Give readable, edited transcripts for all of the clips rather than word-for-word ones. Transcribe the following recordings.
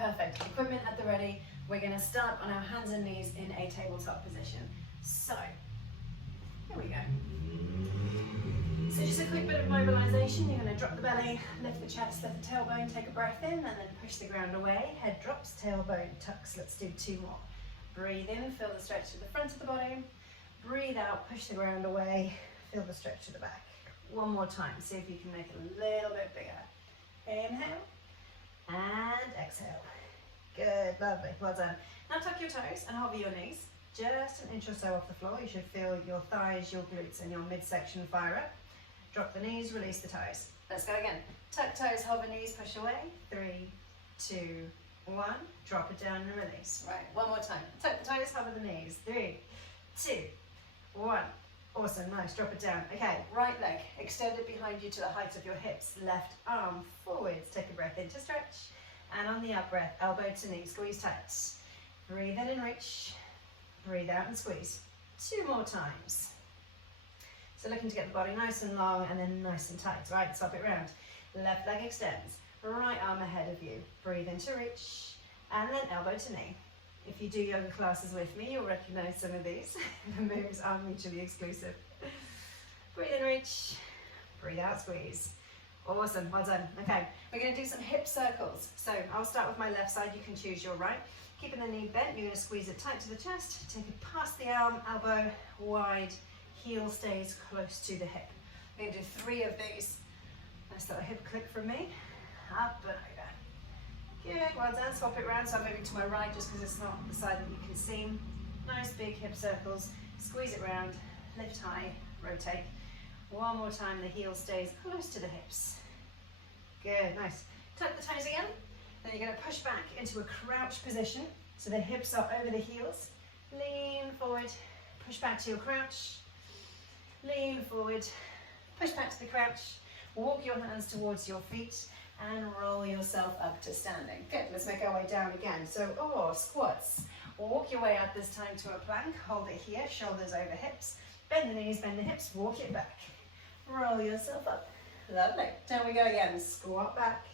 perfect. Equipment at the ready. We're going to start on our hands and knees in a tabletop position. So, here we go. So just a quick bit of mobilization. You're going to drop the belly, lift the chest, lift the tailbone, take a breath in, and then push the ground away. Head drops, tailbone tucks. Let's do 2 more. Breathe in, feel the stretch to the front of the body. Breathe out, push the ground away, feel the stretch to the back. 1 more time, see if you can make it a little bit bigger. Inhale, and exhale. Good, lovely, well done. Now tuck your toes and hover your knees. Just an inch or so off the floor. You should feel your thighs, your glutes, and your midsection fire up. Drop the knees, release the toes. Let's go again. Tuck toes, hover knees, push away. 3, 2, 1. Drop it down and release. Right, 1 more time. Tuck the toes, hover the knees. 3, 2, 1. Awesome, nice, drop it down. Okay, right leg, extend it behind you to the height of your hips. Left arm forwards, take a breath in to stretch. And on the out breath, elbow to knee, squeeze tight. Breathe in and reach. Breathe out and squeeze. 2 more times. So looking to get the body nice and long and then nice and tight. Right, swap it round. Left leg extends. Right arm ahead of you. Breathe in to reach. And then elbow to knee. If you do yoga classes with me, you'll recognize some of these. The moves are mutually exclusive. Breathe in, reach. Breathe out, squeeze. Awesome, well done. Okay, we're going to do some hip circles. So I'll start with my left side. You can choose your right. Keeping the knee bent, you're going to squeeze it tight to the chest. Take it past the arm, elbow wide. Heel stays close to the hip. We're going to do 3 of these. Nice little hip click from me. Up and over. Good, well done. Swap it around. So I'm moving to my right just because it's not the side that you can see. Nice big hip circles. Squeeze it round. Lift high. Rotate. 1 more time. The heel stays close to the hips. Good, nice. Tuck the toes again. Then you're going to push back into a crouch position. So the hips are over the heels. Lean forward. Push back to your crouch. Lean forward, push back to the crouch, walk your hands towards your feet and roll yourself up to standing. Good, let's make our way down again. So, squats. Walk your way up this time to a plank, hold it here, shoulders over hips, bend the knees, bend the hips, walk it back. Roll yourself up. Lovely. Down we go again, squat back,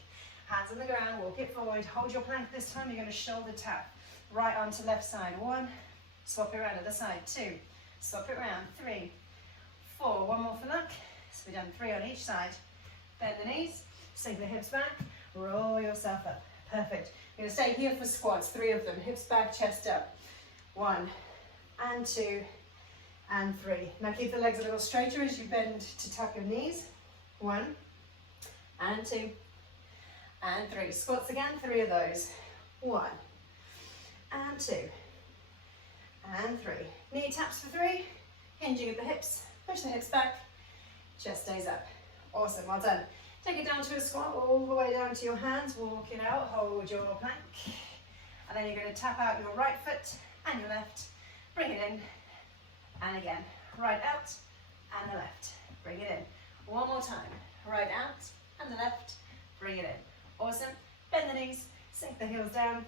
hands on the ground, walk it forward, hold your plank this time, you're going to shoulder tap. Right arm to left side, 1, swap it around other side, 2, swap it around, 3, 4, 1 more for luck. So we've done 3 on each side. Bend the knees, sink the hips back, roll yourself up. Perfect. You're going to stay here for squats, 3 of them. Hips back, chest up. 1 and 2 and 3. Now keep the legs a little straighter as you bend to tuck your knees. 1 and 2 and 3. Squats again, 3 of those. 1 and 2 and 3. Knee taps for 3, hinging at the hips. Push the hips back, chest stays up. Awesome, well done. Take it down to a squat, all the way down to your hands, walk it out, hold your plank. And then you're going to tap out your right foot and your left. Bring it in, and again. Right out, and the left. Bring it in. 1 more time. Right out, and the left. Bring it in. Awesome. Bend the knees, sink the heels down,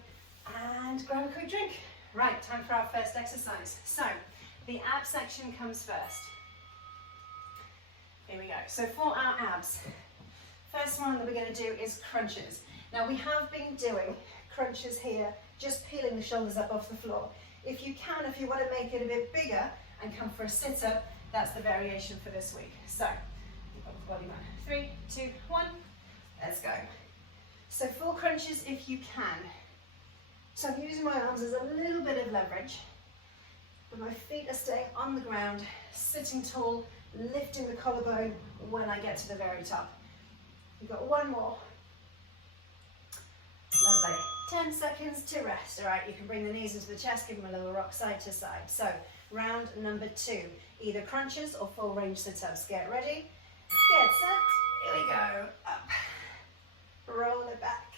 and grab a quick drink. Right, time for our first exercise. So, the ab section comes first. Here we go. So for our abs, first one that we're going to do is crunches. Now we have been doing crunches here, just peeling the shoulders up off the floor. If you want to make it a bit bigger and come for a sit-up, that's the variation for this week. So, body man. 3, 2, 1, let's go. So full crunches if you can. So I'm using my arms as a little bit of leverage, but my feet are staying on the ground, sitting tall, lifting the collarbone when I get to the very top. We've got 1 more. Lovely. 10 seconds to rest. All right, you can bring the knees into the chest, give them a little rock side to side. So, round number 2, either crunches or full range sit-ups. Get ready, get set, here we go. Up, roll it back.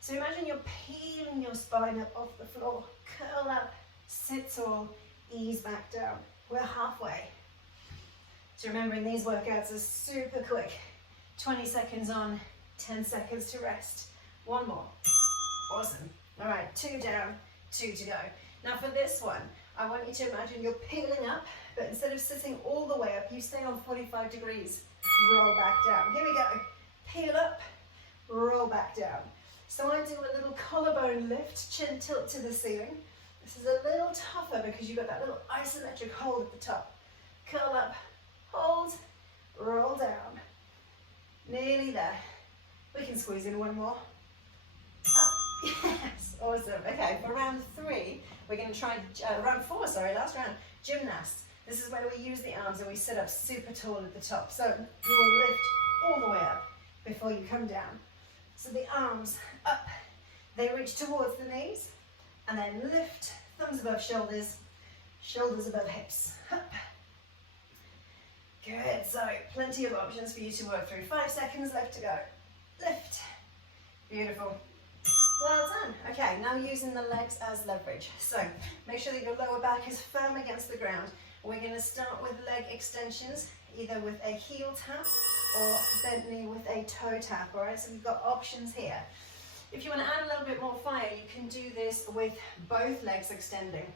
So imagine you're peeling your spine up off the floor. Curl up, sit tall, ease back down. We're halfway. So remembering these workouts are super quick. 20 seconds on, 10 seconds to rest. 1 more. Awesome. All right, 2 down, 2 to go. Now for this one, I want you to imagine you're peeling up, but instead of sitting all the way up, you stay on 45 degrees. Roll back down. Here we go. Peel up, roll back down. So I do a little collarbone lift, chin tilt to the ceiling. This is a little tougher because you've got that little isometric hold at the top. Curl up, hold, roll down. Nearly there. We can squeeze in one more. Up. Yes, awesome. Okay, for round 3, we're going to try, round 4, sorry, last round, gymnasts. This is where we use the arms and we sit up super tall at the top. So you will lift all the way up before you come down. So the arms up, they reach towards the knees, and then lift, thumbs above shoulders, shoulders above hips. Up. Good, so plenty of options for you to work through. 5 seconds left to go. Lift. Beautiful. Well done. Okay, now using the legs as leverage. So make sure that your lower back is firm against the ground. We're going to start with leg extensions, either with a heel tap or bent knee with a toe tap, all right? So we've got options here. If you want to add a little bit more fire, you can do this with both legs extending.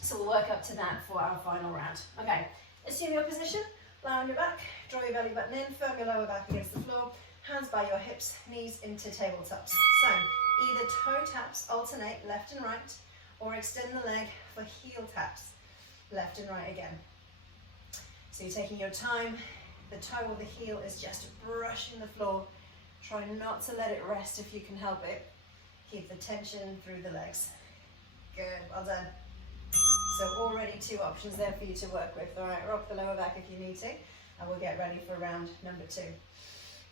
So we'll work up to that for our final round. Okay, assume your position, lie on your back, draw your belly button in, firm your lower back against the floor, hands by your hips, knees into tabletops. So either toe taps alternate left and right, or extend the leg for heel taps, left and right again. So you're taking your time, the toe or the heel is just brushing the floor. Try not to let it rest if you can help it. Keep the tension through the legs. Good, well done. So already 2 options there for you to work with. All right, rock the lower back if you need to, and we'll get ready for round number 2.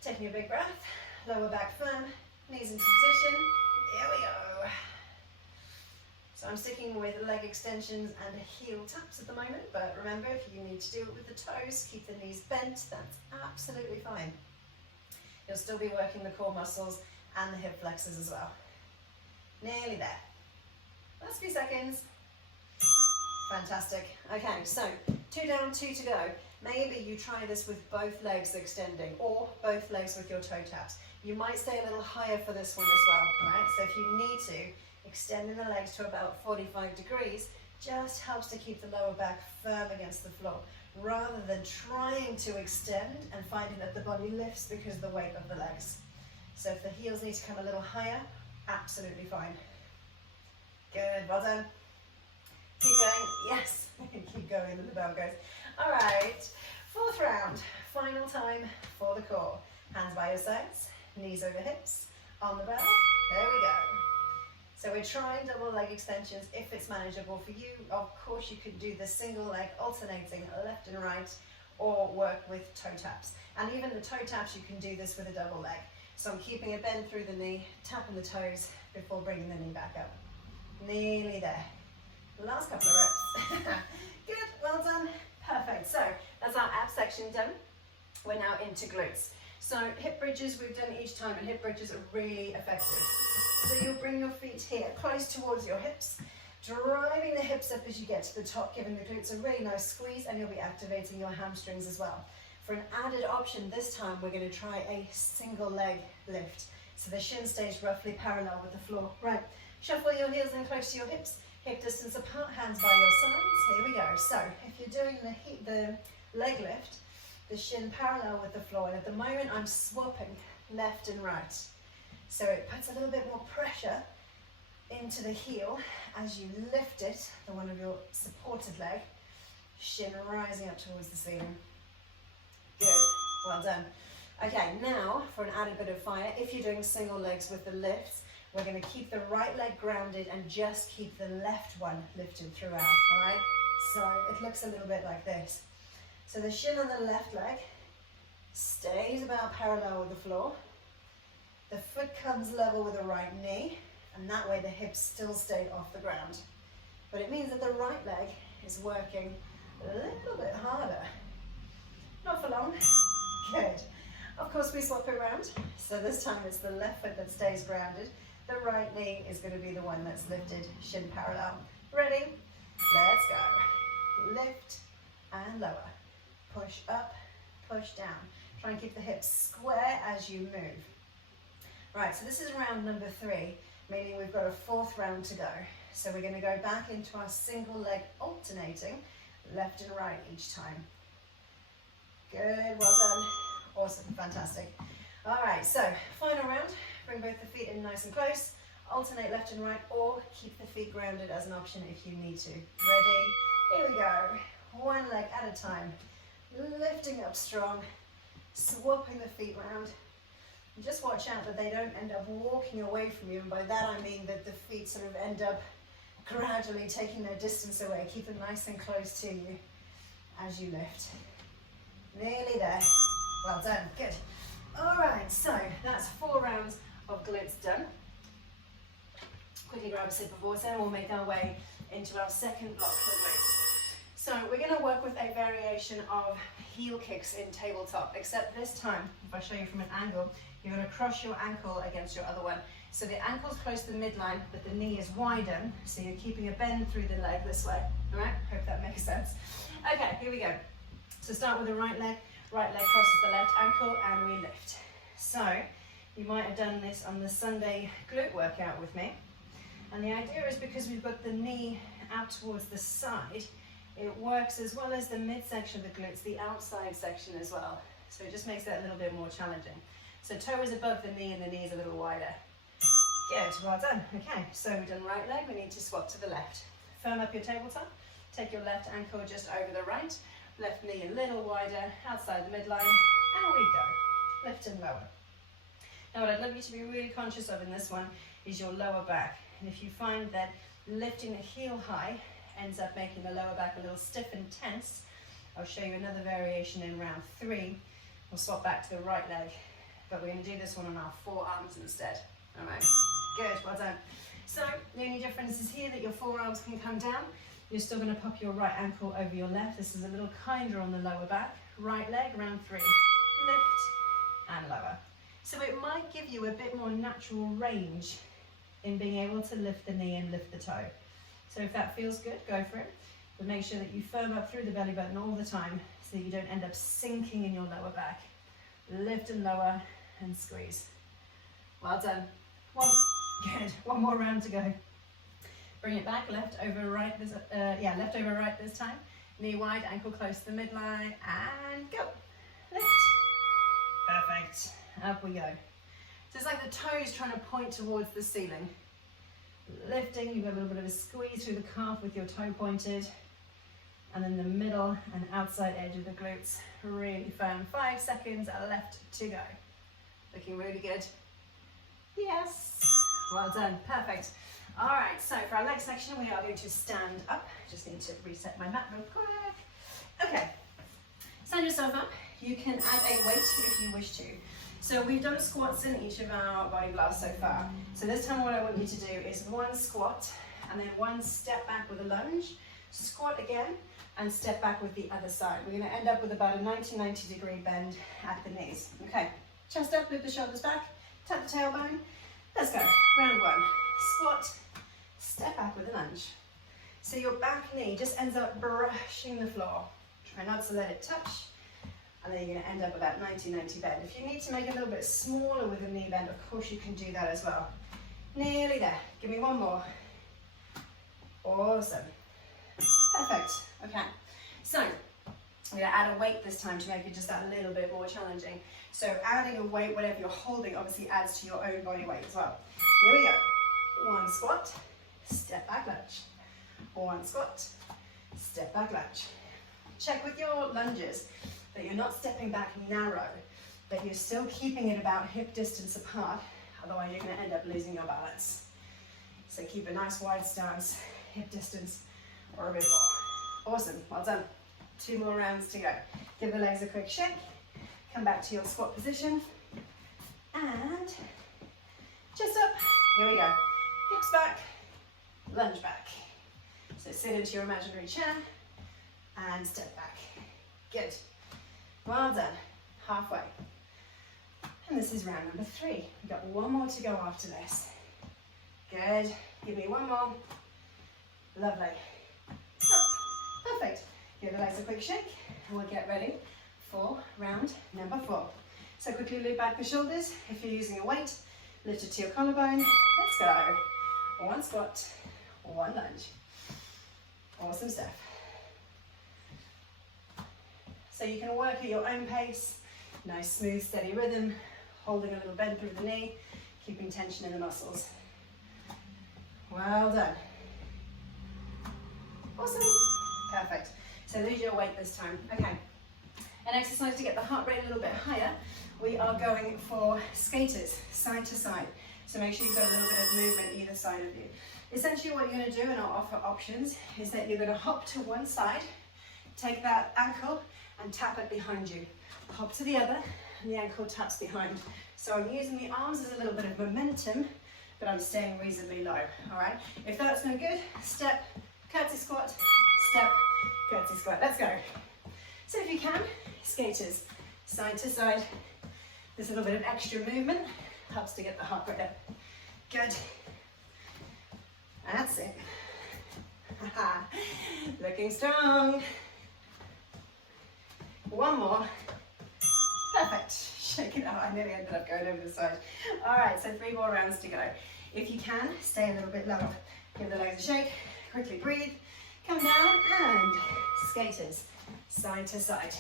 Taking a big breath, lower back firm, knees into position. Here we go. So I'm sticking with leg extensions and heel taps at the moment, but remember, if you need to do it with the toes, keep the knees bent, that's absolutely fine. You'll still be working the core muscles and the hip flexors as well. Nearly there. Last few seconds. Fantastic. Okay, so 2 down, 2 to go. Maybe you try this with both legs extending or both legs with your toe taps. You might stay a little higher for this one as well, right? So if you need to, extending the legs to about 45 degrees just helps to keep the lower back firm against the floor, rather than trying to extend and finding that the body lifts because of the weight of the legs. So if the heels need to come a little higher, absolutely fine. Good, well done. Keep going, yes, keep going and the bell goes. All right, 4th round, final time for the core. Hands by your sides, knees over hips, on the bell, there we go. So we're trying double leg extensions if it's manageable for you. Of course, you could do the single leg alternating left and right, or work with toe taps. And even the toe taps, you can do this with a double leg. So I'm keeping a bend through the knee, tapping the toes before bringing the knee back up. Nearly there. Last couple of reps. Good, well done, perfect. So that's our ab section done. We're now into glutes. So hip bridges we've done each time, and hip bridges are really effective. So you'll bring your feet here, close towards your hips, driving the hips up as you get to the top, giving the glutes a really nice squeeze, and you'll be activating your hamstrings as well. For an added option this time, we're going to try a single leg lift. So the shin stays roughly parallel with the floor. Right, shuffle your heels in close to your hips, hip distance apart, hands by your sides. Here we go. So if you're doing the leg lift, the shin parallel with the floor, and at the moment I'm swapping left and right. So it puts a little bit more pressure into the heel as you lift it, the one of your supported leg, shin rising up towards the ceiling. Good, well done. Okay, now for an added bit of fire, if you're doing single legs with the lifts, we're going to keep the right leg grounded and just keep the left one lifted throughout, all right? So it looks a little bit like this. So the shin on the left leg stays about parallel with the floor. The foot comes level with the right knee, and that way the hips still stay off the ground. But it means that the right leg is working a little bit harder. Not for long. Good. Of course, we swap it around. So this time it's the left foot that stays grounded. The right knee is going to be the one that's lifted, shin parallel. Ready? Let's go. Lift and lower. Push up, push down. Try and keep the hips square as you move. Right, so this is round number 3, meaning we've got a 4th round to go. So we're going to go back into our single leg alternating, left and right each time. Good, well done. Awesome, fantastic. All right, so final round, bring both the feet in nice and close, alternate left and right, or keep the feet grounded as an option if you need to. Ready? Here we go. One leg at a time, lifting up strong, swapping the feet round. And just watch out that they don't end up walking away from you, and by that I mean that the feet sort of end up gradually taking their distance away. Keep them nice and close to you as you lift. Nearly there. Well done, good. All right, so that's 4 rounds of glutes done. Quickly grab a sip of water and we'll make our way into our second block for glutes. So we're going to work with a variation of heel kicks in tabletop, except this time, if I show you from an angle, you're going to cross your ankle against your other one. So the ankle's close to the midline, but the knee is widened, so you're keeping a bend through the leg this way. All right, hope that makes sense. Okay, here we go. So start with the right leg crosses the left ankle, and we lift. So you might have done this on the Sunday glute workout with me. And the idea is because we've got the knee out towards the side, it works as well as the midsection of the glutes, the outside section as well. So it just makes it a little bit more challenging. So toe is above the knee and the knee is a little wider. Good, well done. Okay, so we've done right leg, we need to swap to the left. Firm up your tabletop, take your left ankle just over the right, left knee a little wider, outside the midline, and we go. Lift and lower. Now what I'd love you to be really conscious of in this one is your lower back. And if you find that lifting the heel high ends up making the lower back a little stiff and tense, I'll show you another variation in round 3. We'll swap back to the right leg, but we're going to do this one on our forearms instead. All right, good, well done. So the only difference is here that your forearms can come down. You're still going to pop your right ankle over your left. This is a little kinder on the lower back. Right leg, round 3. Lift and lower. So it might give you a bit more natural range in being able to lift the knee and lift the toe. So if that feels good, go for it. But make sure that you firm up through the belly button all the time so that you don't end up sinking in your lower back. Lift and lower and squeeze. Well done. Good. One more round to go. Bring it back, left over right left over right this time. Knee wide, ankle close to the midline, and go. Lift. Perfect. Up we go. So it's like the toes trying to point towards the ceiling. Lifting, you've got a little bit of a squeeze through the calf with your toe pointed. And then the middle and outside edge of the glutes really firm. 5 seconds left to go. Looking really good. Yes. Well done. Perfect. All right, so for our leg section, we are going to stand up. Just need to reset my mat real quick. Okay, stand yourself up. You can add a weight if you wish to. So we've done squats in each of our body blasts so far. So this time what I want you to do is 1 squat, and then 1 step back with a lunge, squat again, and step back with the other side. We're gonna end up with about a 90 degree bend at the knees. Okay, chest up, lift the shoulders back, tap the tailbone. Let's go, round 1. Squat, step back with a lunge. So your back knee just ends up brushing the floor. Try not to let it touch, and then you're going to end up about 90 bend. If you need to make it a little bit smaller with a knee bend, of course you can do that as well. Nearly there. Give me 1 more. Awesome. Perfect. Okay. So I'm going to add a weight this time to make it just that little bit more challenging. So adding a weight, whatever you're holding, obviously adds to your own body weight as well. Here we go. 1 squat, step back lunge. 1 squat, step back lunge. Check with your lunges that you're not stepping back narrow, but you're still keeping it about hip distance apart, otherwise you're going to end up losing your balance. So keep a nice wide stance, hip distance, or a bit more. Awesome, well done. 2 more rounds to go. Give the legs a quick shake, come back to your squat position, and chest up. Here we go. Hips back, lunge back. So sit into your imaginary chair and step back. Good. Well done. Halfway. And this is round number 3. We've got 1 more to go after this. Good. Give me 1 more. Lovely. Up. Perfect. Give the legs a quick shake and we'll get ready for round number 4. So quickly loop back the shoulders. If you're using a weight, lift it to your collarbone. Let's go. 1 squat, 1 lunge. Awesome stuff. So you can work at your own pace. Nice, smooth, steady rhythm. Holding a little bend through the knee. keeping tension in the muscles. Well done. Awesome. Perfect. So lose your weight this time. Okay. An exercise to get the heart rate a little bit higher. We are going for skaters, side to side. So make sure you've got a little bit of movement either side of you. Essentially what you're going to do, and I'll offer options, is that you're going to hop to one side, take that ankle and tap it behind you. Hop to the other, and the ankle taps behind. So I'm using the arms as a little bit of momentum, but I'm staying reasonably low, all right? If that's no good, step, curtsy squat, step, curtsy squat. Let's go. So if you can, skaters, side to side. This little bit of extra movement helps to get the heart rate up. Good. That's it. Looking strong. One more. Perfect. Shake it out. I nearly ended up going over the side. All right, so 3 more rounds to go. If you can, stay a little bit lower. Give the legs a shake. Quickly breathe. Come down and skaters, side to side.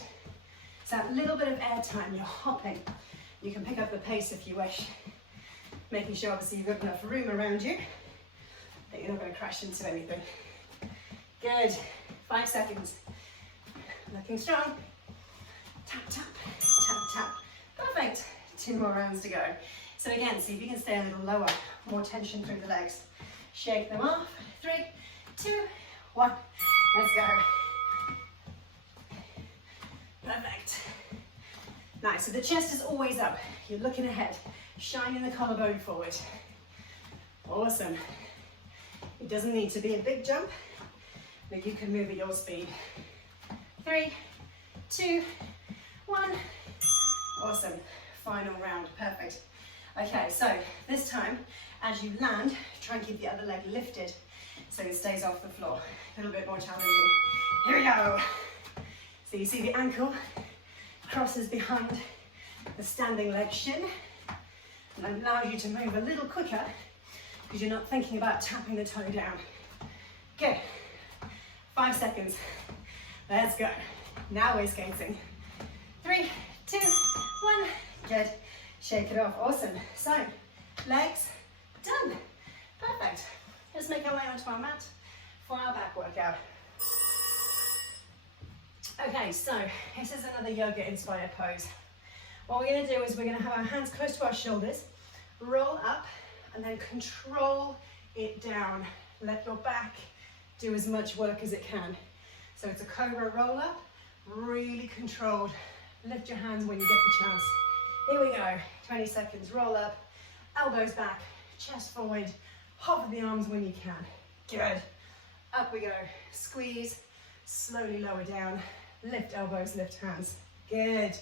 So that little bit of air time, you're hopping. You can pick up the pace if you wish. Making sure obviously you've got enough room around you that you're not going to crash into anything. Good. 5 seconds. Looking strong. Tap, tap, tap, tap. Perfect. 2 more rounds to go. So again, see if you can stay a little lower. More tension through the legs. Shake them off. 3, 2, 1. Let's go. Perfect. Nice. So the chest is always up. You're looking ahead. Shining the collarbone forward. Awesome. It doesn't need to be a big jump, but you can move at your speed. 3, 2, 1. Awesome. Final round. Perfect. Okay, so this time, as you land, try and keep the other leg lifted so it stays off the floor. A little bit more challenging. Here we go. So you see the ankle crosses behind the standing leg shin, and allows you to move a little quicker because you're not thinking about tapping the toe down. Good. 5 seconds. Let's go. Now we're skating. 3, 2, 1. Good. Shake it off. Awesome. So, legs done. Perfect. Let's make our way onto our mat for our back workout. Okay, so this is another yoga inspired pose. What we're going to do is we're going to have our hands close to our shoulders, roll up, and then control it down. Let your back do as much work as it can. So it's a cobra roll up, really controlled. Lift your hands when you get the chance. Here we go. 20 seconds. Roll up, elbows back, chest forward, hover the arms when you can. Good. Up we go. Squeeze, slowly lower down. Lift elbows, lift hands. Good.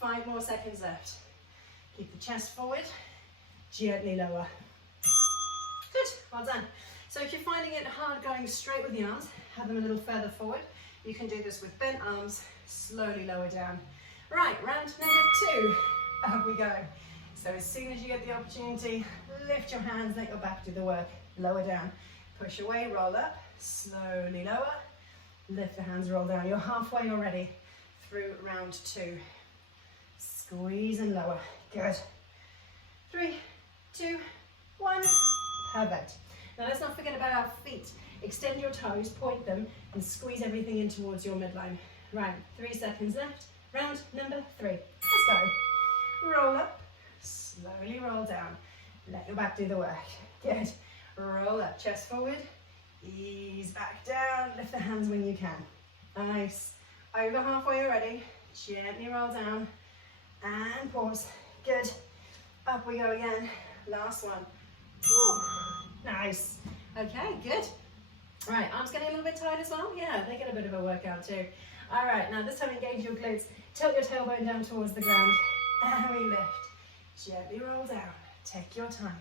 5 more seconds left. Keep the chest forward, gently lower. Good, well done. So if you're finding it hard going straight with the arms, have them a little further forward. You can do this with bent arms, slowly lower down. Right, round number 2. Up we go. So as soon as you get the opportunity, lift your hands, let your back do the work. Lower down, push away, roll up, slowly lower. Lift the hands, roll down. You're halfway already through round 2. Squeeze and lower. Good. 3, 2, 1. Perfect. Now let's not forget about our feet. Extend your toes, point them, and squeeze everything in towards your midline. Right, 3 seconds left. Round number 3. Let's go. Roll up, slowly roll down. Let your back do the work. Good. Roll up, chest forward. Ease back down. Lift the hands when you can. Nice. Over halfway already. Gently roll down. And pause. Good. Up we go again. Last one. Whew. Nice. Okay, good. All right, arms getting a little bit tired as well? Yeah, they get a bit of a workout too. All right, now this time engage your glutes. Tilt your tailbone down towards the ground. And we lift. Gently roll down. Take your time.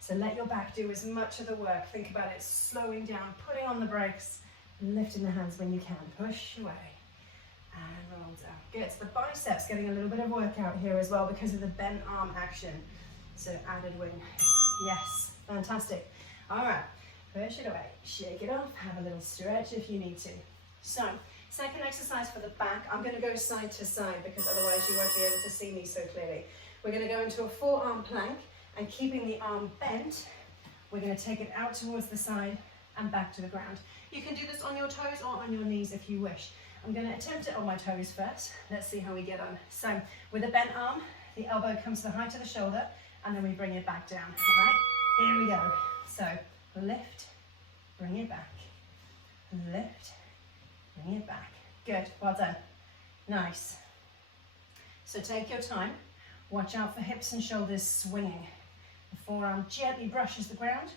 So let your back do as much of the work. Think about it slowing down, putting on the brakes, and lifting the hands when you can. Push away. And roll down. Good. So the biceps getting a little bit of workout here as well because of the bent arm action. So added wing. Yes. Fantastic. All right. Push it away. Shake it off. Have a little stretch if you need to. So, second exercise for the back. I'm going to go side to side because otherwise you won't be able to see me so clearly. We're going to go into a forearm plank, and keeping the arm bent, we're going to take it out towards the side and back to the ground. You can do this on your toes or on your knees if you wish. I'm going to attempt it on my toes first. Let's see how we get on. So with a bent arm, the elbow comes to the height of the shoulder, and then we bring it back down. All right, here we go. So lift, bring it back. Lift, bring it back. Good, well done. Nice. So take your time. Watch out for hips and shoulders swinging. The forearm gently brushes the ground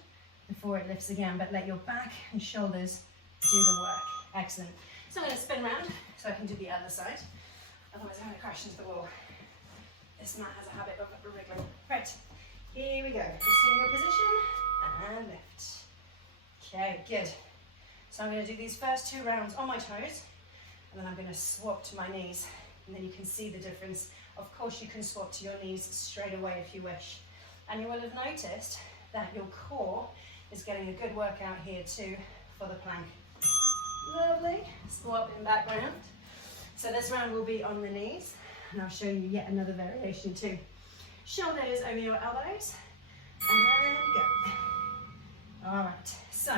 before it lifts again, but let your back and shoulders do the work. Excellent. So I'm going to spin around so I can do the other side. Otherwise I'm going to crash into the wall. This mat has a habit of wriggling. Right, here we go. Assume your position and lift. Okay, good. So I'm going to do these first 2 rounds on my toes, and then I'm going to swap to my knees, and then you can see the difference. Of course, you can swap to your knees straight away if you wish. And you will have noticed that your core is getting a good workout here too for the plank. Lovely. Swap in background. So this round will be on the knees, and I'll show you yet another variation too. Shoulders over your elbows, and go. All right, so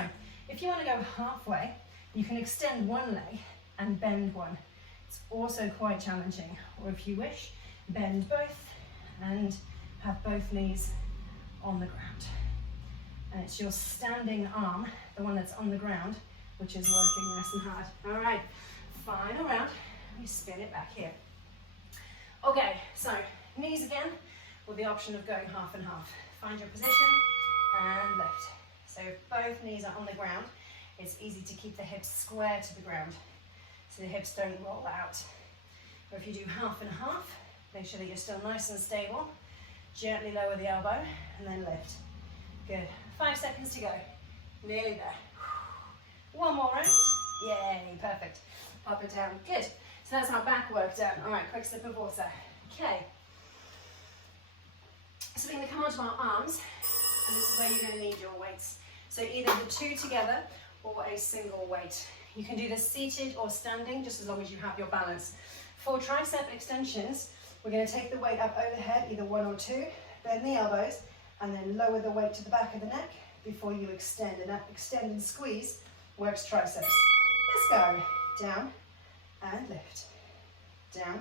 if you want to go halfway, you can extend one leg and bend one. It's also quite challenging. Or if you wish, bend both and have both knees on the ground. And it's your standing arm, the one that's on the ground, which is working nice and hard. All right, final round. We spin it back here. Okay, so knees again with the option of going half and half. Find your position and lift. So if both knees are on the ground, it's easy to keep the hips square to the ground so the hips don't roll out. Or if you do half and half, make sure that you're still nice and stable. Gently lower the elbow and then lift. Good. 5 seconds to go. Nearly there. One more round. Yay, perfect. Up and down. Good. So that's our back work done. All right, quick sip of water. Okay. So we're going to come onto our arms, and this is where you're going to need your weights. So either the 2 together or a single weight. You can do this seated or standing, just as long as you have your balance. For tricep extensions, we're going to take the weight up overhead, either 1 or 2, bend the elbows, and then lower the weight to the back of the neck before you extend. And that extend and squeeze works triceps. Let's go. Down and lift. Down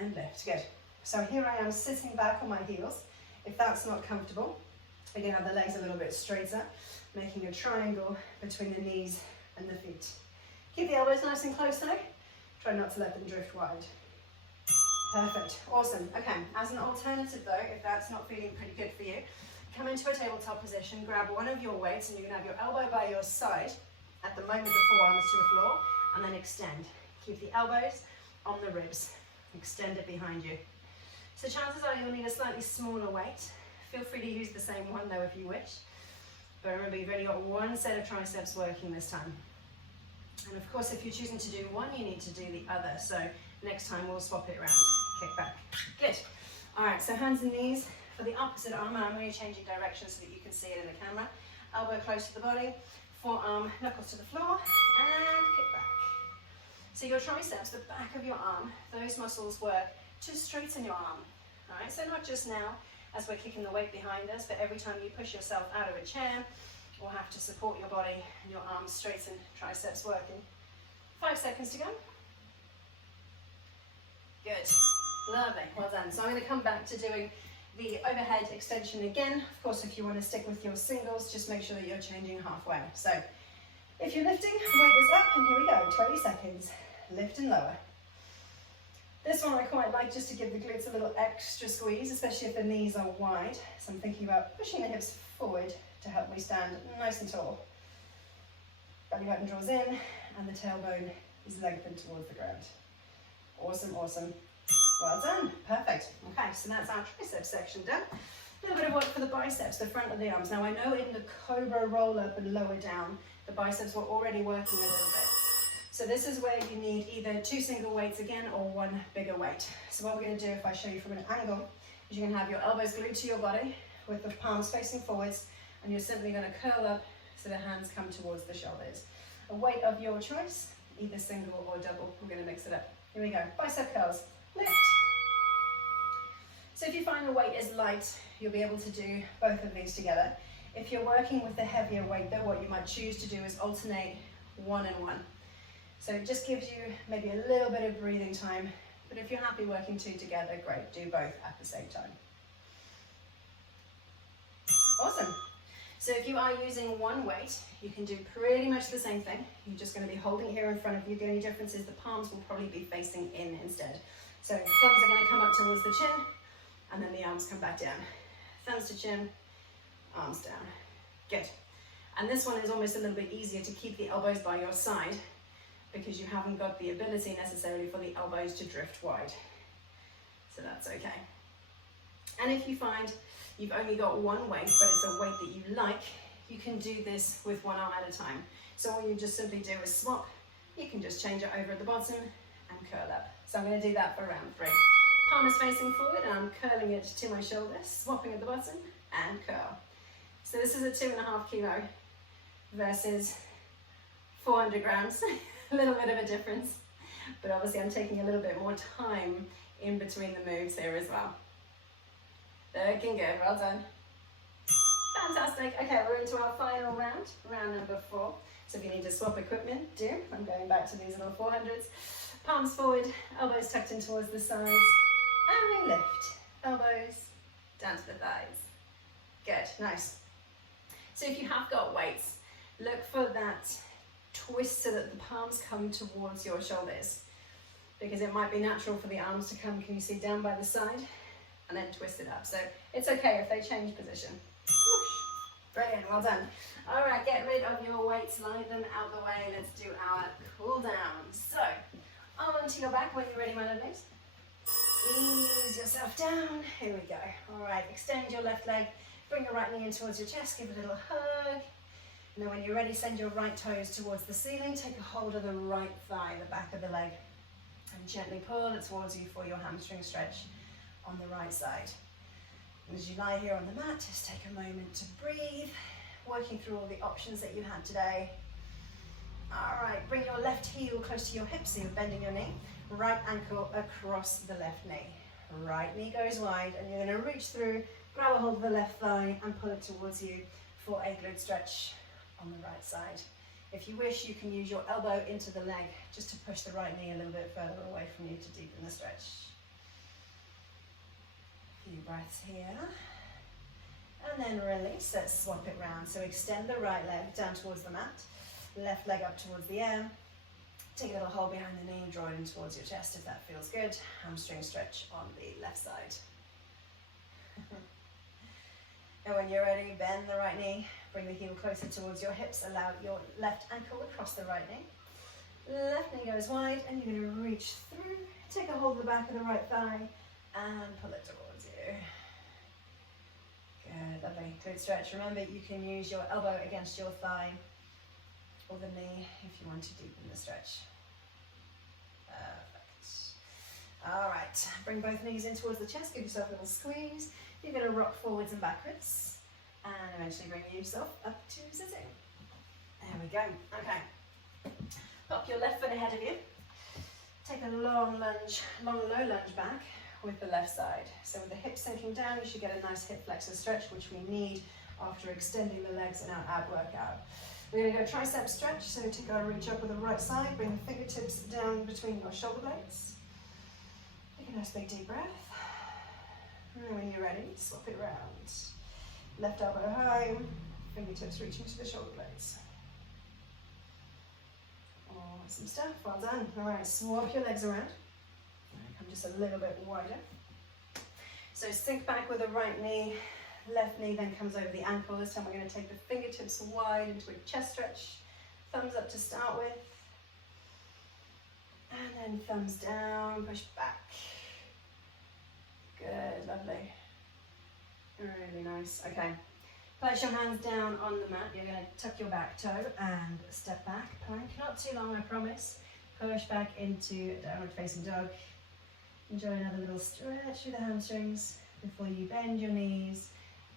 and lift. Good. So here I am sitting back on my heels. If that's not comfortable, we can have the legs a little bit straighter, making a triangle between the knees and the feet. Keep the elbows nice and close though. Try not to let them drift wide. Perfect. Awesome. Okay, as an alternative though, if that's not feeling pretty good for you, come into a tabletop position, grab one of your weights, and you can have your elbow by your side at the moment the forearms to the floor, and then extend. Keep the elbows on the ribs. Extend it behind you. So chances are you'll need a slightly smaller weight. Feel free to use the same one though if you wish. But remember, you've only got one set of triceps working this time. And of course, if you're choosing to do one, you need to do the other. So next time we'll swap it around. Kick back. Good. All right, so hands and knees for the opposite arm. I'm really changing direction so that you can see it in the camera. Elbow close to the body, forearm, knuckles to the floor, and kick back. So your triceps, the back of your arm, those muscles work to straighten your arm. All right, so not just now as we're kicking the weight behind us, but every time you push yourself out of a chair or have to support your body and your arms straighten, triceps working. 5 seconds to go. Good. Lovely. Well done. So I'm going to come back to doing the overhead extension again. Of course, if you want to stick with your singles, just make sure that you're changing halfway. So if you're lifting, weight is up, and here we go. 20 seconds. Lift and lower. This one I quite like just to give the glutes a little extra squeeze, especially if the knees are wide. So I'm thinking about pushing the hips forward to help me stand nice and tall. Belly button draws in and the tailbone is lengthened towards the ground. Awesome, awesome. Well done. Perfect. Okay, so that's our tricep section done. A little bit of work for the biceps, the front of the arms. Now I know in the cobra roll up and lower down, the biceps were already working a little bit. So this is where you need either 2 single weights again or 1 bigger weight. So what we're going to do, if I show you from an angle, is you're going to have your elbows glued to your body with the palms facing forwards, and you're simply going to curl up so the hands come towards the shoulders. A weight of your choice, either single or double. We're going to mix it up. Here we go. Bicep curls. Lift. So if you find the weight is light, you'll be able to do both of these together. If you're working with the heavier weight though, what you might choose to do is alternate one and one. So it just gives you maybe a little bit of breathing time, but if you're happy working two together, great, do both at the same time. Awesome. So if you are using one weight, you can do pretty much the same thing. You're just going to be holding it here in front of you. The only difference is the palms will probably be facing in instead. So thumbs are going to come up towards the chin, and then the arms come back down. Thumbs to chin, arms down. Good. And this one is almost a little bit easier to keep the elbows by your side because you haven't got the ability necessarily for the elbows to drift wide. So that's okay. And if you find you've only got one weight, but it's a weight that you like, you can do this with one arm at a time. So all you just simply do is swap. You can just change it over at the bottom and curl up. So I'm going to do that for round 3. Palm is facing forward and I'm curling it to my shoulder, swapping at the bottom and curl. So this is a 2.5 kilo versus 400 grams. A little bit of a difference, but obviously I'm taking a little bit more time in between the moves here as well. Looking good, well done. Fantastic. Okay, we're into our final round, round number 4. So if you need to swap equipment, do. I'm going back to these little 400s. Palms forward, elbows tucked in towards the sides, and we lift. Elbows down to the thighs. Good, nice. So if you have got weights, look for that twist so that the palms come towards your shoulders, because it might be natural for the arms to come, can you see, down by the side and then twist it up. So it's okay if they change position. Whoosh. Brilliant, well done. All right, get rid of your weights, line them out the way. Let's do our cool down. So onto your back when you're ready, my lovelies. Ease yourself down. Here we go. All right, extend your left leg. Bring your right knee in towards your chest. Give a little hug. And then when you're ready, send your right toes towards the ceiling. Take a hold of the right thigh, the back of the leg, and gently pull it towards you for your hamstring stretch on the right side. And as you lie here on the mat, just take a moment to breathe, working through all the options that you had today. All right, bring your left heel close to your hip, so you're bending your knee. Right ankle across the left knee. Right knee goes wide, and you're going to reach through, grab a hold of the left thigh, and pull it towards you for a glute stretch on the right side. If you wish, you can use your elbow into the leg just to push the right knee a little bit further away from you to deepen the stretch. A few breaths here. And then release. Let's swap it round. So extend the right leg down towards the mat. Left leg up towards the air. Take a little hold behind the knee, draw it in towards your chest if that feels good. Hamstring stretch on the left side. And when you're ready, bend the right knee, bring the heel closer towards your hips, allow your left ankle across the right knee. Left knee goes wide, and you're going to reach through, take a hold of the back of the right thigh, and pull it towards you. Good, lovely. Glute stretch. Remember, you can use your elbow against your thigh or the knee if you want to deepen the stretch. Perfect. All right, bring both knees in towards the chest, give yourself a little squeeze. You're going to rock forwards and backwards and eventually bring yourself up to sitting. There we go. Okay. Pop your left foot ahead of you. Take a long lunge, long low lunge back with the left side. So with the hips sinking down, you should get a nice hip flexor stretch, which we need after extending the legs in our ab workout. We're going to go tricep stretch. So take our reach up with the right side. Bring the fingertips down between your shoulder blades. Take a nice big deep breath. And when you're ready, swap it around. Left elbow high, fingertips reaching to the shoulder blades. Awesome stuff, well done. All right, swap your legs around. Come just a little bit wider. So sink back with the right knee, left knee then comes over the ankle. This time we're going to take the fingertips wide into a chest stretch. Thumbs up to start with. And then thumbs down, push back. Good, lovely. Really nice. Okay. Place your hands down on the mat. You're going to tuck your back toe and step back. Plank, not too long, I promise. Push back into downward facing dog. Enjoy another little stretch through the hamstrings before you bend your knees.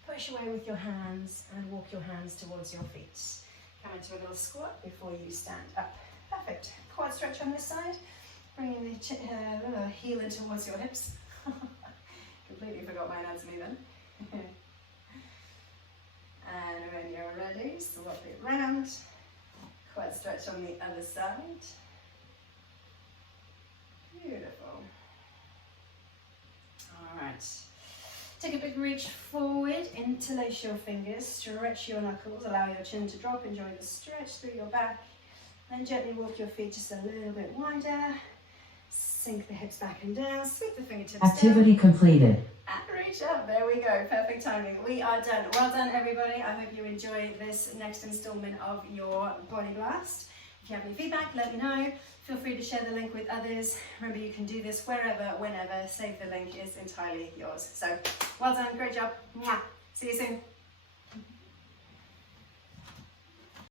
Push away with your hands and walk your hands towards your feet. Come into a little squat before you stand up. Perfect. Quad stretch on this side. Bringing the heel in towards your hips. Completely forgot my anatomy then. And when you're ready, swap it round. Quite stretch on the other side. Beautiful. All right. Take a big reach forward, interlace your fingers, stretch your knuckles, allow your chin to drop, enjoy the stretch through your back. Then gently walk your feet just a little bit wider. Sink the hips back and down, sweep the fingertips Activity down. completed. And reach up, there we go, perfect timing. We are done. Well done everybody. I hope you enjoy this next installment of your Body Blast. If you have any feedback, let me know. Feel free to share the link with others. Remember, you can do this wherever, whenever. Save the link, is entirely yours. So, well done, great job. Mwah. See you soon.